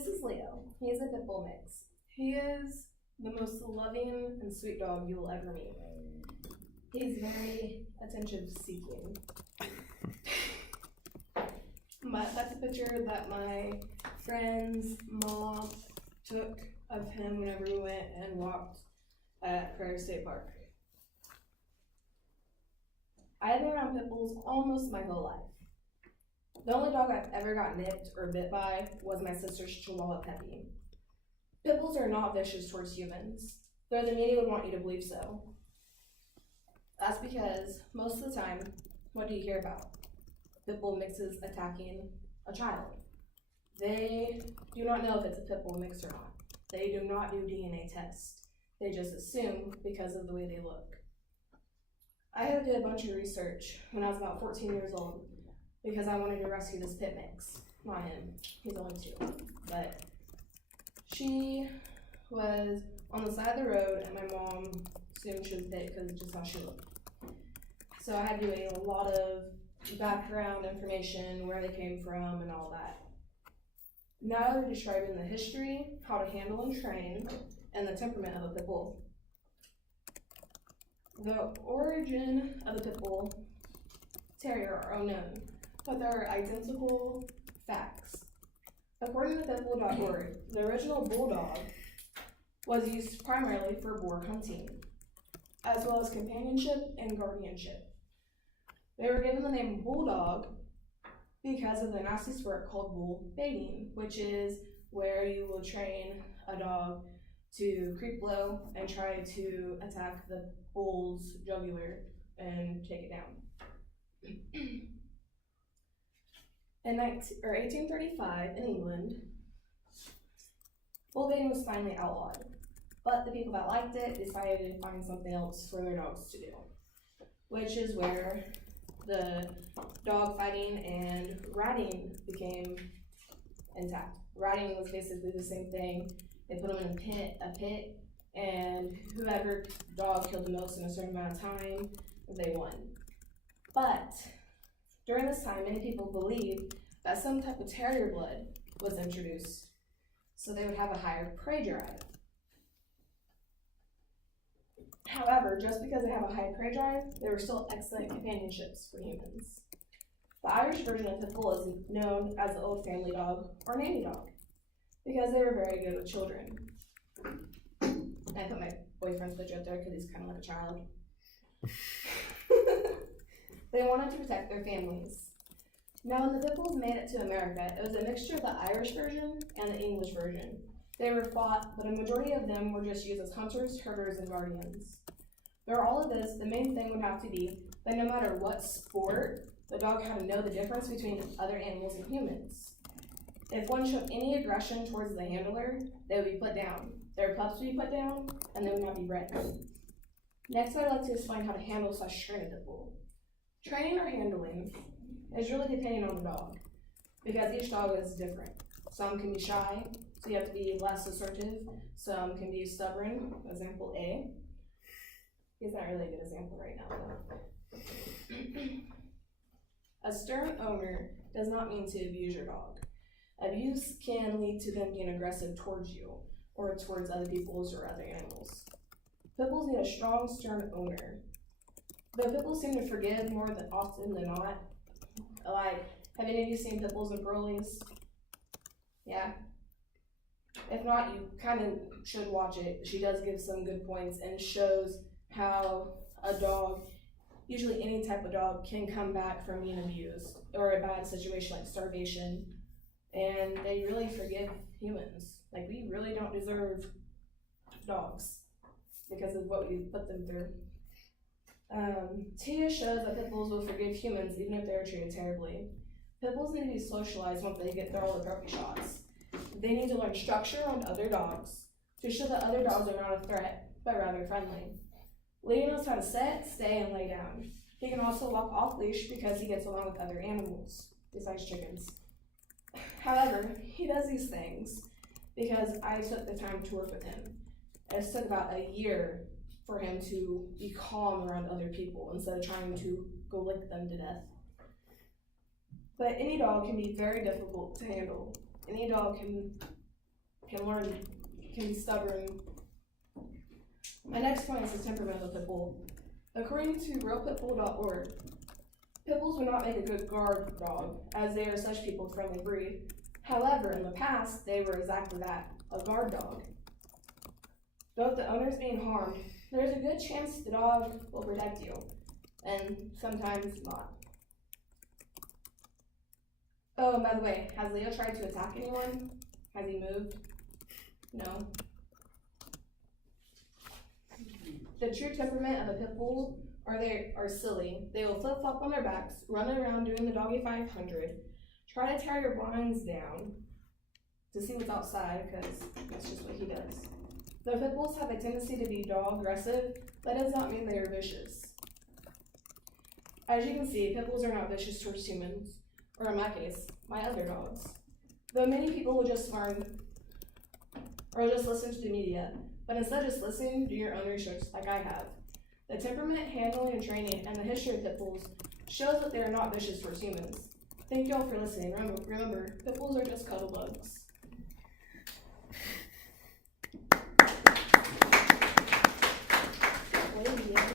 This is Leo. He is a pit bull mix. He is the most loving and sweet dog you will ever meet. He's very attention seeking. But that's a picture that my friend's mom took of him whenever we went and walked at Prairie State Park. I have been around pit bulls almost my whole life. The only dog I've ever got nipped or bit by was my sister's Chihuahua Peppy. Pit bulls are not vicious towards humans, though the media would want you to believe so. That's because most of the time, what do you hear about? Pit bull mixes attacking a child. They do not know if it's a pit bull mix or not. They do not do DNA tests. They just assume because of the way they look. I had to do a bunch of research when I was about 14 years old because I wanted to rescue this pit mix. Not him, he's only 2. But she was on the side of the road and my mom assumed she was pit because it's just how she looked. So I had to do a lot of background information, where they came from and all that. Now they're describing the history, how to handle and train, and the temperament of a pit bull. The origin of the pit bull terrier are unknown, but there are identical facts. According to pitbull.org, the original bulldog was used primarily for boar hunting, as well as companionship and guardianship. They were given the name bulldog because of the nasty sport called bull baiting, which is where you will train a dog to creep low and try to attack the bull's jugular and take it down. In 1835 in England, bull baiting was finally outlawed, but the people that liked it decided to find something else for their dogs to do, which is where the dog fighting and ratting became intact. Ratting was basically the same thing. They put them in a pit, and whoever dog killed the most in a certain amount of time, they won. But during this time, many people believed that some type of terrier blood was introduced, so they would have a higher prey drive. However, just because they have a high prey drive, they were still excellent companionships for humans. The Irish version of pit bull is known as the old family dog or nanny dog because they were very good with children. I put my boyfriend's picture up there because he's kind of like a child. They wanted to protect their families. Now, when the pit bulls made it to America, it was a mixture of the Irish version and the English version. They were fought, but a majority of them were just used as hunters, herders, and guardians. Through all of this, the main thing would have to be that no matter what sport, the dog had to know the difference between other animals and humans. If one showed any aggression towards the handler, they would be put down. Their pups would be put down, and they would not be bred. Next, I'd like to explain how to handle / train a pit bull. Training or handling is really depending on the dog, because each dog is different. Some can be shy, so you have to be less assertive. Some can be stubborn, example A. He's not really a good example right now, though. A stern owner does not mean to abuse your dog. Abuse can lead to them being aggressive towards you, or towards other people's or other animals. Pit bulls need a strong, stern owner. Though pit bulls seem to forgive more than often than not. Like, have any of you seen pit bulls and girlies? Yeah? If not, you kind of should watch it. She does give some good points and shows how a dog, usually any type of dog, can come back from being abused or a bad situation like starvation, and they really forgive humans. Like, we really don't deserve dogs because of what we put them through. Tia shows that pit bulls will forgive humans even if they are treated terribly. Pit bulls need to be socialized once they get through all the trophy shots. They need to learn structure around other dogs to show that other dogs are not a threat, but rather friendly. Leo knows how to sit, stay, and lay down. He can also walk off leash because he gets along with other animals, besides chickens. However, he does these things because I took the time to work with him. It took about a year for him to be calm around other people instead of trying to go lick them to death. But any dog can be very difficult to handle. Any dog can can be stubborn. My next point is the temperament of the pit bull. According to realpitbull.org, pit bulls would not make a good guard dog, as they are such people-friendly breed. However, in the past, they were exactly that, a guard dog. But with the owners being harmed, there's a good chance the dog will protect you, and sometimes not. Oh, and by the way, has Leo tried to attack anyone? Has he moved? No. The true temperament of a pit bull are silly. They will flip-flop on their backs, run around doing the doggy 500, try to tear your blinds down to see what's outside, because that's just what he does. Though pit bulls have a tendency to be dog-aggressive, that does not mean they are vicious. As you can see, pit bulls are not vicious towards humans, or in my case, my other dogs. Though many people will just learn, or just listen to the media, but instead just listen, do your own research like I have. The temperament, handling, and training, and the history of pit bulls shows that they are not vicious towards humans. Thank you all for listening. Remember, pit bulls are just cuddle bugs.